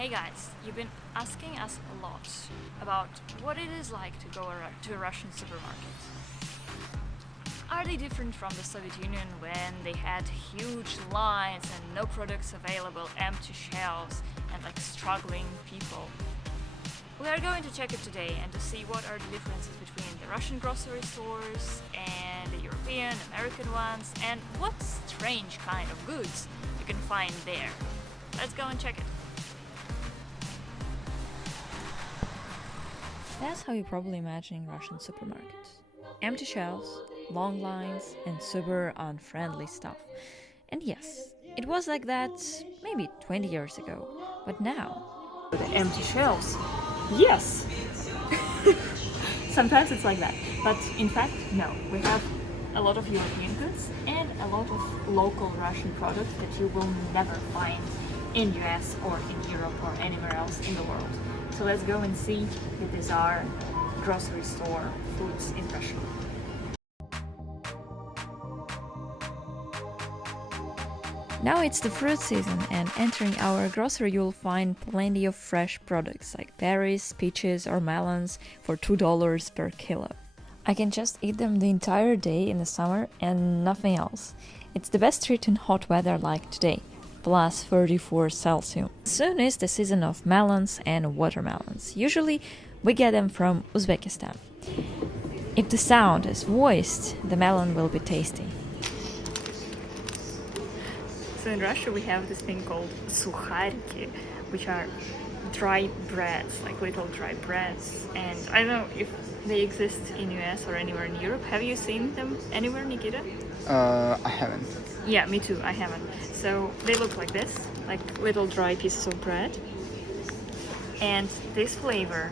Hey guys, you've been asking us a lot about what it is like to go to a Russian supermarket. Are they different from the Soviet Union when they had huge lines and no products available, empty shelves and struggling people? We are going to check it today and to see what are the differences between the Russian grocery stores and the European, American ones, and what strange kind of goods you can find there. Let's go and check it. That's how you probably imagine Russian supermarkets. Empty shelves, long lines, and super unfriendly stuff. And yes, it was like that maybe 20 years ago. But now, the empty shelves. Yes! Sometimes it's like that. But in fact, no. We have a lot of European goods and a lot of local Russian products that you will never find in US or in Europe or anywhere else in the world. So let's go and see if these are grocery store foods in Russia. Now it's the fruit season, and entering our grocery you'll find plenty of fresh products like berries, peaches or melons for $2 per kilo. I can just eat them the entire day in the summer and nothing else. It's the best treat in hot weather like today, plus 34 Celsius. Soon is the season of melons and watermelons. Usually we get them from Uzbekistan. If the sound is voiced, the melon will be tasty. So in Russia we have this thing called Sukhariki, which are dry breads, like little dry breads. And I don't know if they exist in US or anywhere in Europe. Have you seen them anywhere, Nikita? I haven't. Yeah, me too, I haven't. So they look like this, like little dry pieces of bread. And this flavor,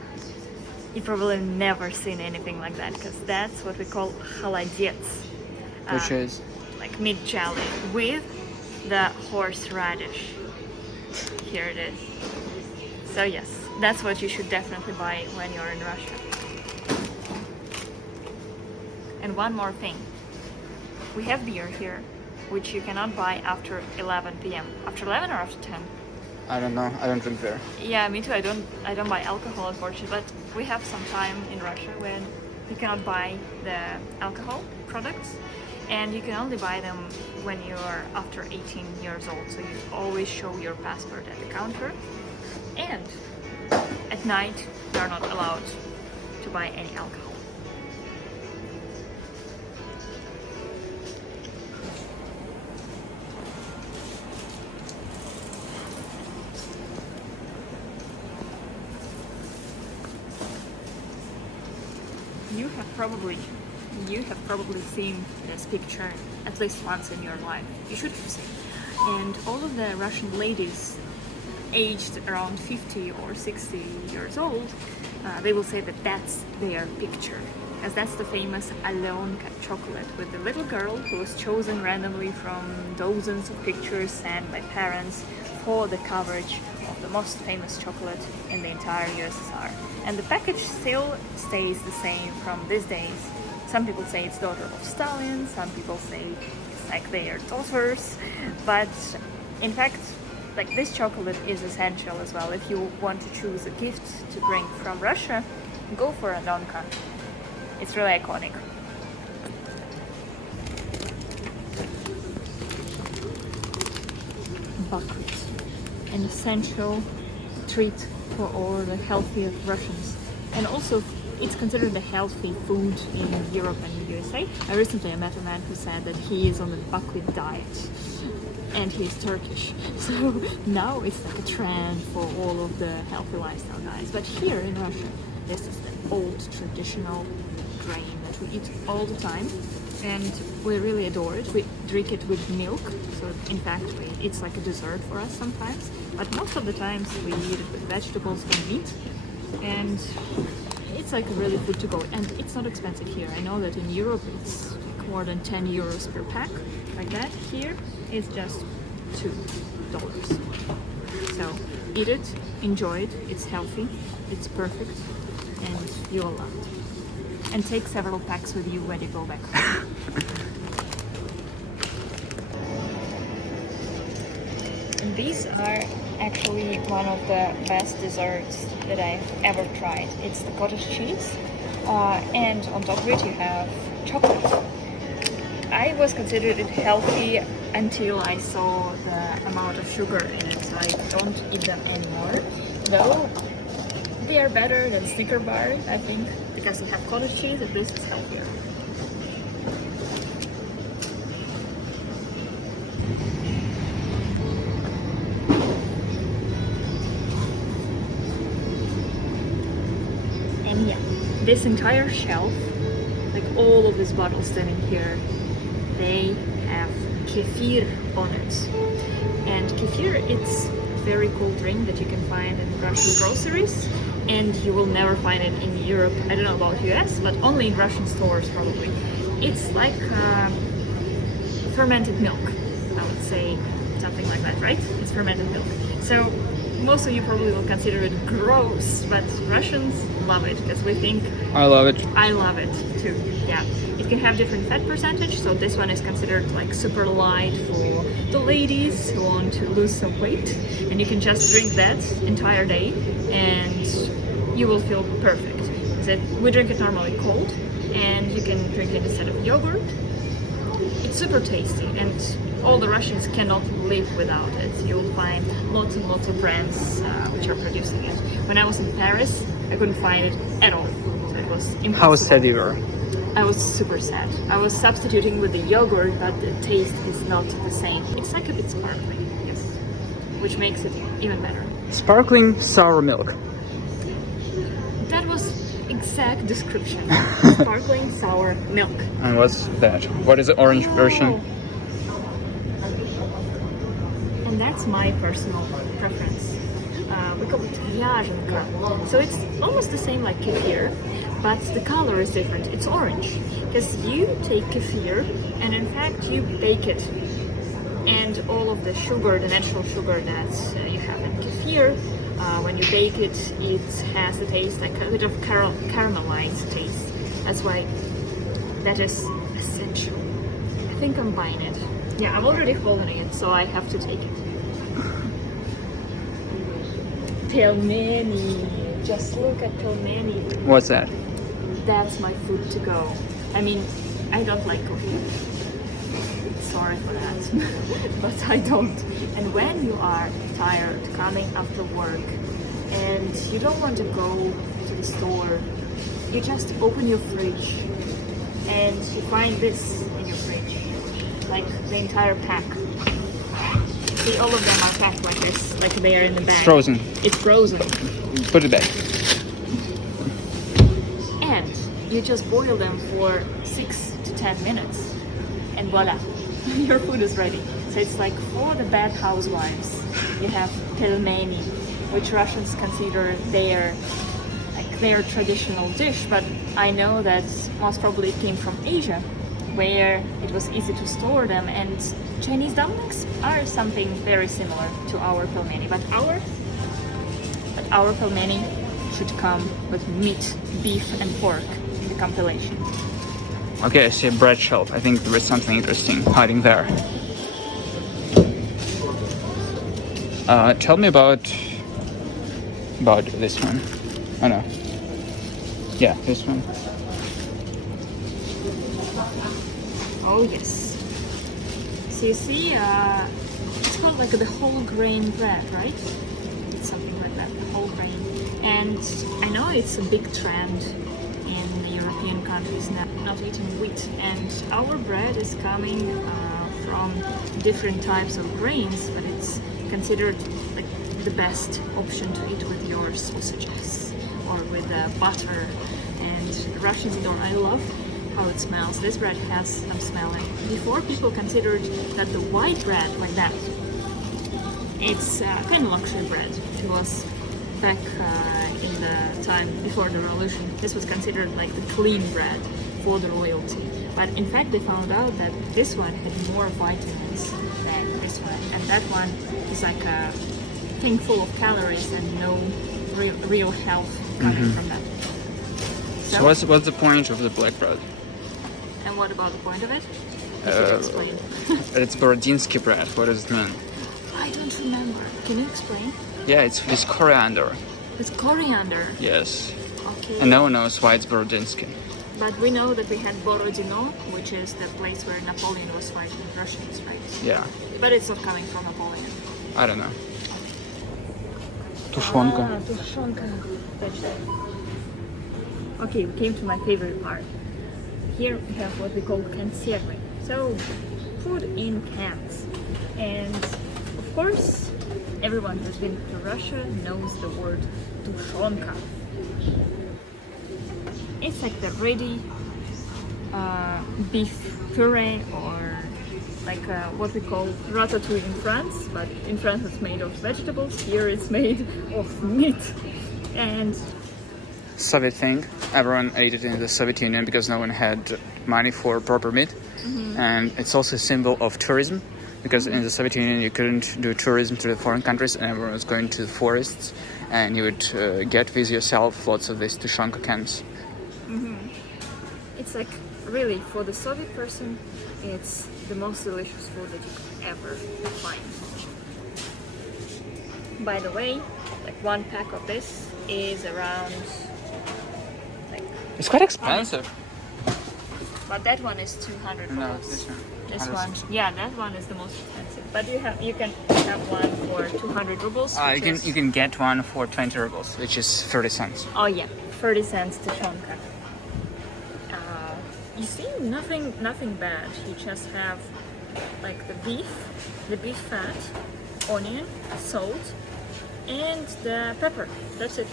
you probably never seen anything like that, because that's what we call holodetz. Which is? Like meat jelly with the horseradish. Here it is. So yes, that's what you should definitely buy when you're in Russia. And one more thing. We have beer here, which you cannot buy after 11 p.m. After 11 or after 10? I don't know. I don't drink beer. Yeah, me too. I don't buy alcohol, unfortunately. But we have some time in Russia when you cannot buy the alcohol products, and you can only buy them when you're after 18 years old. So you always show your passport at the counter, and at night you're not allowed to buy any alcohol. You have probably seen this picture at least once in your life. You should have seen. And all of the Russian ladies aged around 50 or 60 years old, they will say that that's their picture, as that's the famous Alenka chocolate with the little girl who was chosen randomly from dozens of pictures sent by parents for the coverage of the most famous chocolate in the entire USSR. And the package still stays the same from these days. Some people say it's daughter of Stalin, some people say it's like they are daughters, but in fact, like this chocolate is essential as well. If you want to choose a gift to bring from Russia, go for Alenka. It's really iconic. Buckwheat, an essential treat for all the healthy Russians, and also it's considered a healthy food in Europe and USA. I recently met a man who said that he is on the buckwheat diet, and he's Turkish. So now it's like a trend for all of the healthy lifestyle guys. But here in Russia, this is the old traditional grain that we eat all the time, and we really adore it. We drink it with milk, so in fact it's like a dessert for us sometimes, but most of the times we eat it with vegetables and meat, and it's like really good to go. And it's not expensive here. I know that in Europe it's like more than 10 euros per pack, like that. Here it's just $2. So eat it, enjoy it, it's healthy, it's perfect, and you will love it. And take several packs with you when you go back home. And these are actually one of the best desserts that I've ever tried. It's the cottage cheese, and on top of it you have chocolate. I was considered it healthy until I saw the amount of sugar in it, so I don't eat them anymore. Though they are better than Snicker bars, I think, because you have cottage cheese, at least it's healthier. And yeah, this entire shelf, like all of these bottles standing here, they have Kefir on it. And Kefir, it's a very cool drink that you can find in Russian groceries, and you will never find it in Europe. I don't know about US, but only in Russian stores probably. It's like fermented milk, I would say, something like that, right? It's fermented milk. So most of you probably will consider it gross, but Russians love it because we think... I love it. I love it too, yeah. It can have different fat percentage, so this one is considered like super light for the ladies who want to lose some weight, and you can just drink that entire day and you will feel perfect. So we drink it normally cold, and you can drink it instead of yogurt. It's super tasty, and all the Russians cannot live without it. You'll find lots and lots of brands which are producing it. When I was in Paris, I couldn't find it at all, so it was impossible. How sad you were? I was super sad. I was substituting with the yogurt, but the taste is not the same. It's like a bit sparkling, yes, which makes it even better. Sparkling sour milk. That was exact description. Sparkling sour milk. And what's that? What is the orange version? And that's my personal preference. We call it Ryazhenka. So it's almost the same like Kefir, but the color is different. It's orange. Because you take Kefir and in fact you bake it. And all of the sugar, the natural sugar that you have in Kefir, when you bake it, it has a taste like a bit of caramelized taste. That's why that is essential. I think I'm buying it. Yeah, I'm already holding it, so I have to take it. Pelmeni. Just look at Pelmeni. What's that? That's my food to go. I mean, I don't like coffee. Sorry for that. But I don't. And when you are tired coming after work and you don't want to go to the store, you just open your fridge and you find this in your fridge. Like the entire pack. See, all of them are packed like this, like they are in the bag. It's frozen. It's frozen. Put it back. And you just boil them for 6 to 10 minutes. And voila, your food is ready. So it's like for the bad housewives, you have Pelmeni, which Russians consider their traditional dish, but I know that most probably it came from Asia, where it was easy to store them, and Chinese dumplings are something very similar to our Pelmeni, but our Pelmeni should come with meat, beef and pork in the compilation. Okay, I see a bread shelf. I think there is something interesting hiding there. Tell me about this one. Oh no. Yeah, this one. Oh yes. So you see, it's called like the whole grain bread, right? It's something like that, the whole grain. And I know it's a big trend in the European countries now, not eating wheat. And our bread is coming from different types of grains, but it's considered like the best option to eat with your sausages or with butter. And the Russians don't. I love how it smells. This bread has some smell. And before, people considered that the white bread like that, it's kind of luxury bread. It was back in the time before the revolution. This was considered like the clean bread for the royalty. But in fact, they found out that this one had more vitamins than this one, and that one is like a thing full of calories and no real health coming from that. So what's the point of the black bread? And what about the point of it? You should explain. It's Borodinsky bread. What does it mean? I don't remember. Can you explain? Yeah, it's with coriander. It's coriander. Yes. Okay. And no one knows why it's Borodinski. But we know that we had Borodino, which is the place where Napoleon was fighting Russians, right? Yeah. But it's not coming from Napoleon. I don't know. Tushonka. Tushonka vegetable. Okay, we came to my favorite part. Here we have what we call conserve. So, food in cans. And of course, everyone who's been to Russia knows the word Tushonka. It's like the ready beef puree, or like what we call Ratatouille in France, but in France it's made of vegetables, here it's made of meat. And Soviet thing. Everyone ate it in the Soviet Union because no one had money for proper meat. And it's also a symbol of tourism, because in the Soviet Union you couldn't do tourism to the foreign countries, and everyone was going to the forests, and you would get with yourself lots of these Tushonka cans. it's like, really, for the Soviet person, it's the most delicious food that you could ever find. By the way, like one pack of this is around, like, It's quite expensive. but that one is 200 No, rubles. this one. This one, 160. yeah, that one is the most expensive. But you can have one for 200 rubles. which You can get one for 20 rubles, which is 30 cents. Oh yeah, 30 cents Tushonka. You see, nothing bad. You just have like the beef fat, onion, salt, and the pepper. That's it.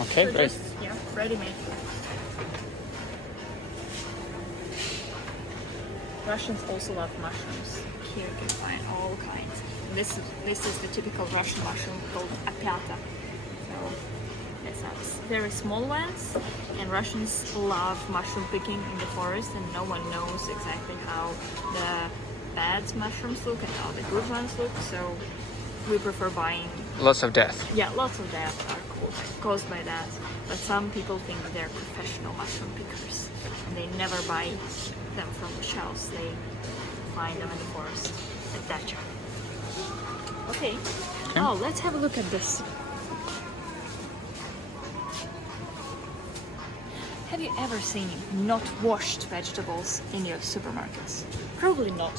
Okay, So great. just, yeah, ready made. Russians also love mushrooms. Here you can find all kinds. And this is the typical Russian mushroom called apята. So these are very small ones, and Russians love mushroom picking in the forest, and no one knows exactly how the bad mushrooms look and how the good ones look. So we prefer buying. Lots of death. Yeah, lots of deaths are caused by that. But some people think that they're professional mushroom pickers, and they never buy them from the shelves. They find them in the forest at Dacha. Okay. Oh, let's have a look at this. Have you ever seen not washed vegetables in your supermarkets? Probably not,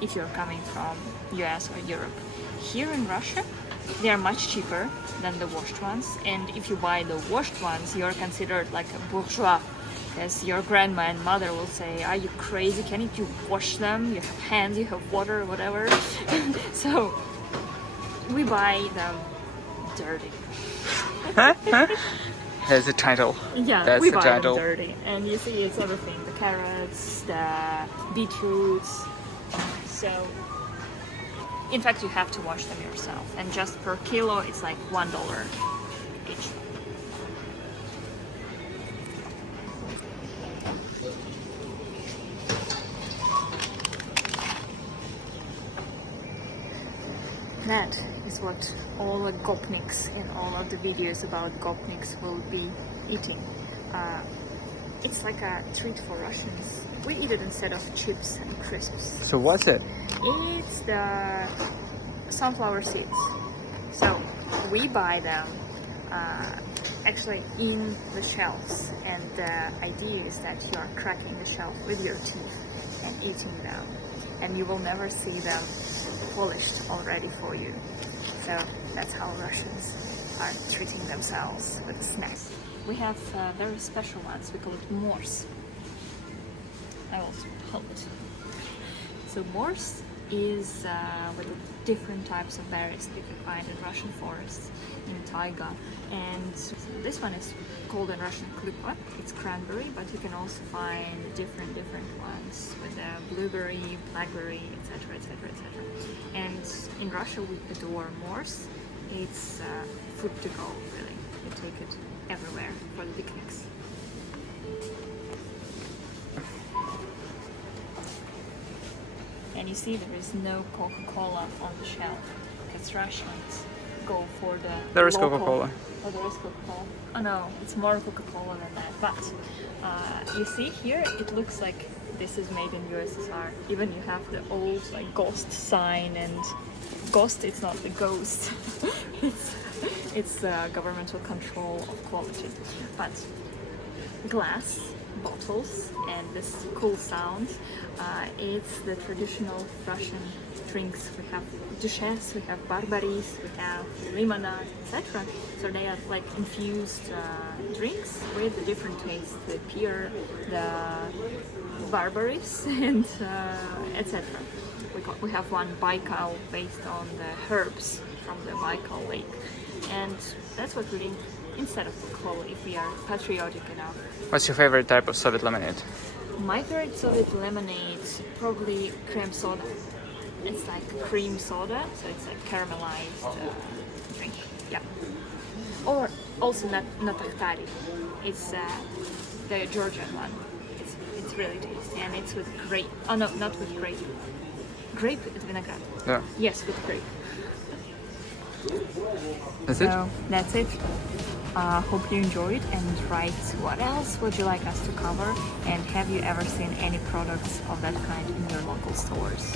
if you're coming from US or Europe. Here in Russia, they are much cheaper than the washed ones, and if you buy the washed ones, you're considered like a bourgeois, because your grandma and mother will say, "Are you crazy? Can't you wash them? You have hands, you have water, whatever." So we buy them dirty. There's a title. Yeah, That's we the buy title. them dirty, and you see it's everything: the carrots, the beetroots. So, in fact, you have to wash them yourself, and just per kilo, it's like $1 each. That is what all the gopniks in all of the videos about gopniks will be eating. It's like a treat for Russians. We eat it instead of chips and crisps. So what's it? It's the sunflower seeds. So we buy them actually in the shelves, and the idea is that you are cracking the shelf with your teeth and eating them, and you will never see them polished already for you. So that's how Russians are treating themselves with the snacks. We have very special ones. We call it mors. I will hold it. So mors is with the different types of berries that you can find in Russian forests, in taiga. And so this one is called in Russian klippa. It's cranberry, but you can also find different ones with blueberry, blackberry, etc., etc., etc. And in Russia we adore mors. It's food to go, really. You take it everywhere for the picnics. And you see there is no Coca-Cola on the shelf, because Russians go for the There is local. Coca-Cola. Oh, there is Coca-Cola. Oh no, it's more Coca-Cola than that. But you see here, it looks like this is made in USSR. Even you have the old like ghost sign and ghost. It's not the ghost. it's governmental control of quality. But glass bottles and this cool sound, it's the traditional Russian drinks. We have duchess, we have barbaris, we have limonade, etc. So they are like infused drinks with the different tastes, the pear, the barbaris, and etc. We have one Baikal based on the herbs from the Baikal lake, and that's what we drink instead of cola if we are patriotic enough. What's your favorite type of Soviet lemonade? My favorite Soviet lemonade, probably cream soda. It's like cream soda, so it's a caramelized drink. Yeah. Or also natakhtari. It's the Georgian one. It's really tasty, and it's with grape. Oh no, not with grape. Grape with vinaigrette. Yeah. Yes, with grape. That's it? So that's it. Hope you enjoyed, and write what else would you like us to cover, and have you ever seen any products of that kind in your local stores?